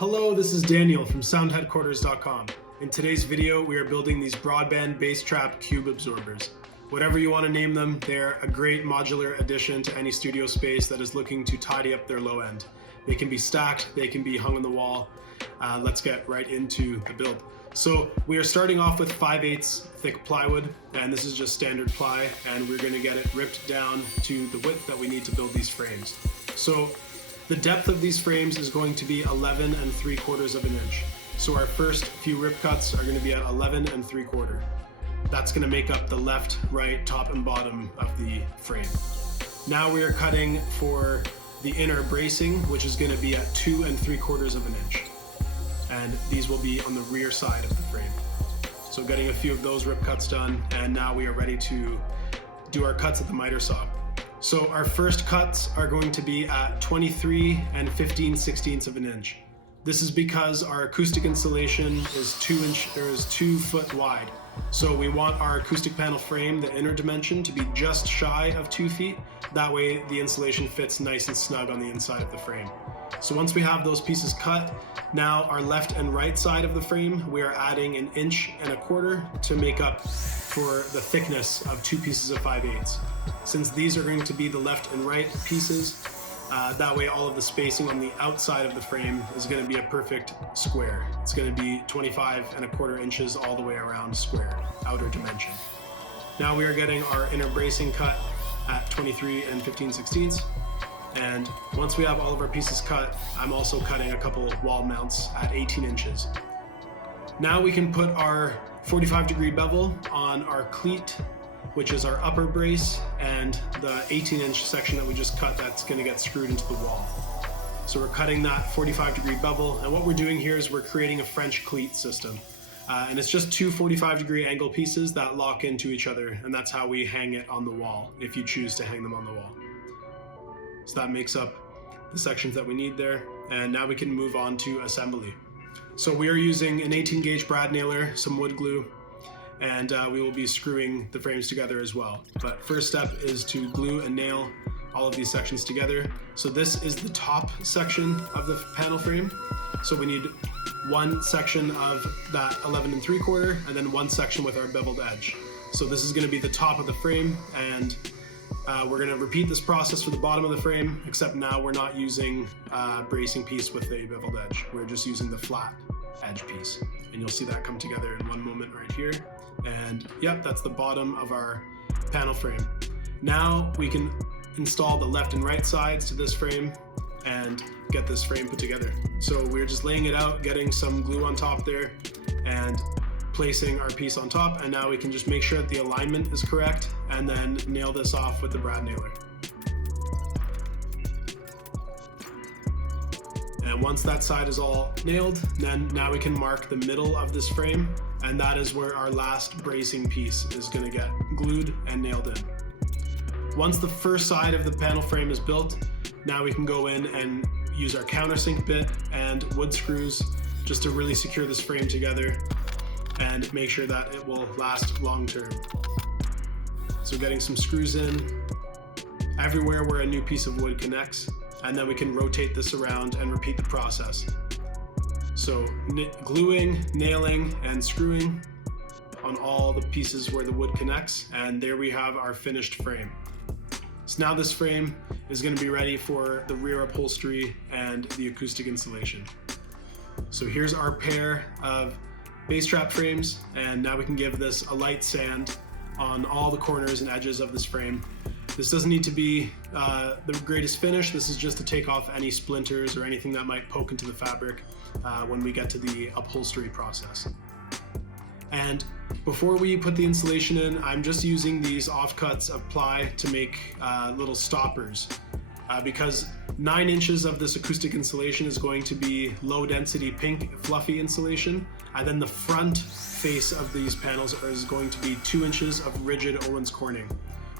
Hello, this is Daniel from soundheadquarters.com. In today's video, we are building these broadband bass trap cube absorbers. Whatever you want to name them, they're a great modular addition to any studio space that is looking to tidy up their low end. They can be stacked, they can be hung on the wall. Let's get right into the build. So we are starting off with 5/8 thick plywood, and this is just standard ply, and we're going to get it ripped down to the width that we need to build these frames. So the depth of these frames is going to be 11 3/4 of an inch. So our first few rip cuts are going to be at 11 3/4. That's going to make up the left, right, top, and bottom of the frame. Now we are cutting for the inner bracing, which is going to be at 2 3/4 of an inch. And these will be on the rear side of the frame. So getting a few of those rip cuts done, and now we are ready to do our cuts at the miter saw. So our first cuts are going to be at 23 15/16 of an inch. This is because our acoustic insulation is 2 foot wide. So we want our acoustic panel frame, the inner dimension, to be just shy of 2 feet. That way the insulation fits nice and snug on the inside of the frame. So once we have those pieces cut, now our left and right side of the frame, we are adding 1 1/4 inches to make up for the thickness of 2 pieces of 5/8. Since these are going to be the left and right pieces, that way all of the spacing on the outside of the frame is going to be a perfect square. It's going to be 25 1/4 inches all the way around square, outer dimension. Now we are getting our inner bracing cut at 23 15/16. And once we have all of our pieces cut, I'm also cutting a couple wall mounts at 18 inches. Now we can put our 45-degree bevel on our cleat, which is our upper brace, and the 18-inch section that we just cut that's going to get screwed into the wall. So we're cutting that 45-degree bevel, and what we're doing here is we're creating a French cleat system. And it's just 2 45-degree angle pieces that lock into each other, and that's how we hang it on the wall, if you choose to hang them on the wall. So that makes up the sections that we need there, and now we can move on to assembly. So we are using an 18-gauge brad nailer, some wood glue, and we will be screwing the frames together as well. But first step is to glue and nail all of these sections together. So this is the top section of the panel frame. So we need one section of that 11 3/4 and then one section with our beveled edge. So this is going to be the top of the frame, and we're going to repeat this process for the bottom of the frame, except now we're not using bracing piece with a beveled edge. We're just using the flat edge piece. And you'll see that come together in one moment right here. And yep, that's the bottom of our panel frame. Now we can install the left and right sides to this frame and get this frame put together. So we're just laying it out, getting some glue on top there, and placing our piece on top, and now we can just make sure that the alignment is correct and then nail this off with the brad nailer. And once that side is all nailed, then now we can mark the middle of this frame, and that is where our last bracing piece is going to get glued and nailed in. Once the first side of the panel frame is built, now we can go in and use our countersink bit and wood screws just to really secure this frame together and make sure that it will last long term. So getting some screws in everywhere where a new piece of wood connects, and then we can rotate this around and repeat the process. So gluing, nailing, and screwing on all the pieces where the wood connects, and there we have our finished frame. So now this frame is going to be ready for the rear upholstery and the acoustic insulation. So here's our pair of bass trap frames, and now we can give this a light sand on all the corners and edges of this frame. This doesn't need to be the greatest finish. This is just to take off any splinters or anything that might poke into the fabric when we get to the upholstery process. And before we put the insulation in, I'm just using these offcuts of ply to make little stoppers, because 9 inches of this acoustic insulation is going to be low density pink fluffy insulation, and then the front face of these panels is going to be 2 inches of rigid Owens Corning.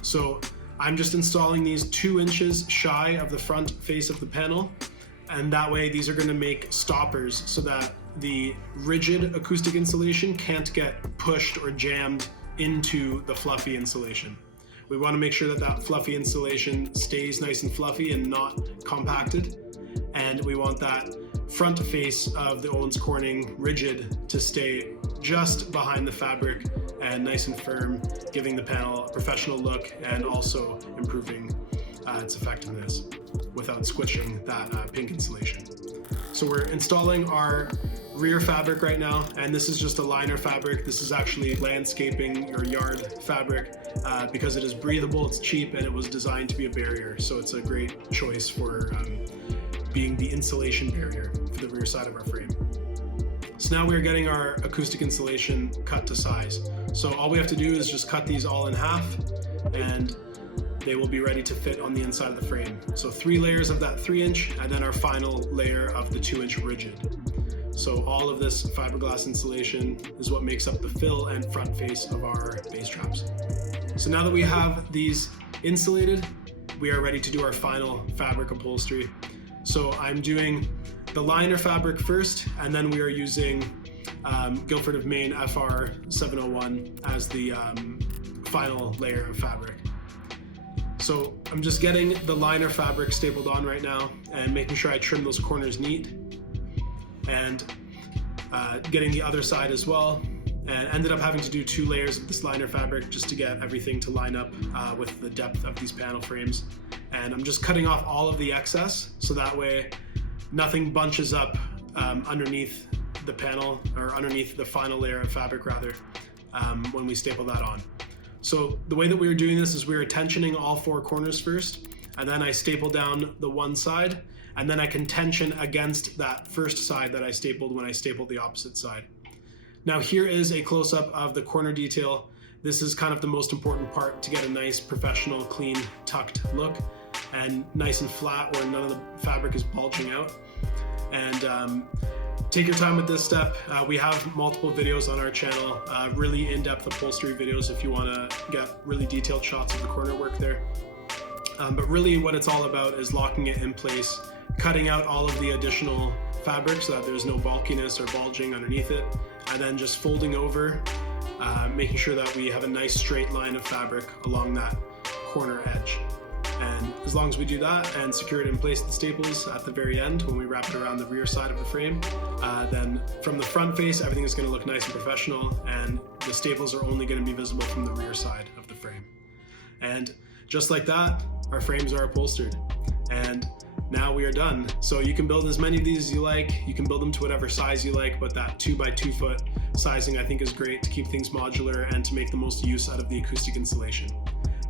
So I'm just installing these 2 inches shy of the front face of the panel, and that way these are going to make stoppers so that the rigid acoustic insulation can't get pushed or jammed into the fluffy insulation. We want to make sure that that fluffy insulation stays nice and fluffy and not compacted. And we want that front face of the Owens Corning rigid to stay just behind the fabric and nice and firm, giving the panel a professional look and also improving its effectiveness without squishing that pink insulation. So we're installing our rear fabric right now, and this is just a liner fabric. This is actually landscaping or yard fabric because it is breathable, it's cheap, and it was designed to be a barrier. So it's a great choice for being the insulation barrier for the rear side of our frame. So now we're getting our acoustic insulation cut to size. So all we have to do is just cut these all in half, and they will be ready to fit on the inside of the frame. So 3 layers of that 3-inch, and then our final layer of the 2-inch rigid. So all of this fiberglass insulation is what makes up the fill and front face of our base traps. So now that we have these insulated, we are ready to do our final fabric upholstery. So I'm doing the liner fabric first, and then we are using Guilford of Maine FR 701 as the final layer of fabric. So I'm just getting the liner fabric stapled on right now and making sure I trim those corners neat, and getting the other side as well, and ended up having to do 2 layers of this liner fabric just to get everything to line up with the depth of these panel frames. And I'm just cutting off all of the excess so that way nothing bunches up underneath the panel, or underneath the final layer of fabric rather, when we staple that on. So the way that we were doing this is we were tensioning all 4 corners first, and then I staple down the one side, and then I can tension against that first side that I stapled when I stapled the opposite side. Now here is a close-up of the corner detail. This is kind of the most important part to get a nice, professional, clean, tucked look, and nice and flat where none of the fabric is bulging out. And take your time with this step. We have multiple videos on our channel, really in-depth upholstery videos if you want to get really detailed shots of the corner work there. But really what it's all about is locking it in place, cutting out all of the additional fabric so that there's no bulkiness or bulging underneath it, and then just folding over, making sure that we have a nice straight line of fabric along that corner edge. And as long as we do that and secure it in place with the staples at the very end when we wrap it around the rear side of the frame, then from the front face everything is going to look nice and professional, and the staples are only going to be visible from the rear side of the frame. And just like that, our frames are upholstered. And now we are done. So you can build as many of these as you like, you can build them to whatever size you like, but that 2 by 2 foot sizing I think is great to keep things modular and to make the most use out of the acoustic insulation.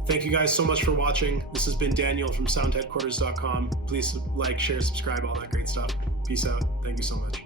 Thank you guys so much for watching. This has been Daniel from soundheadquarters.com. Please like, share, subscribe, all that great stuff. Peace out. Thank you so much.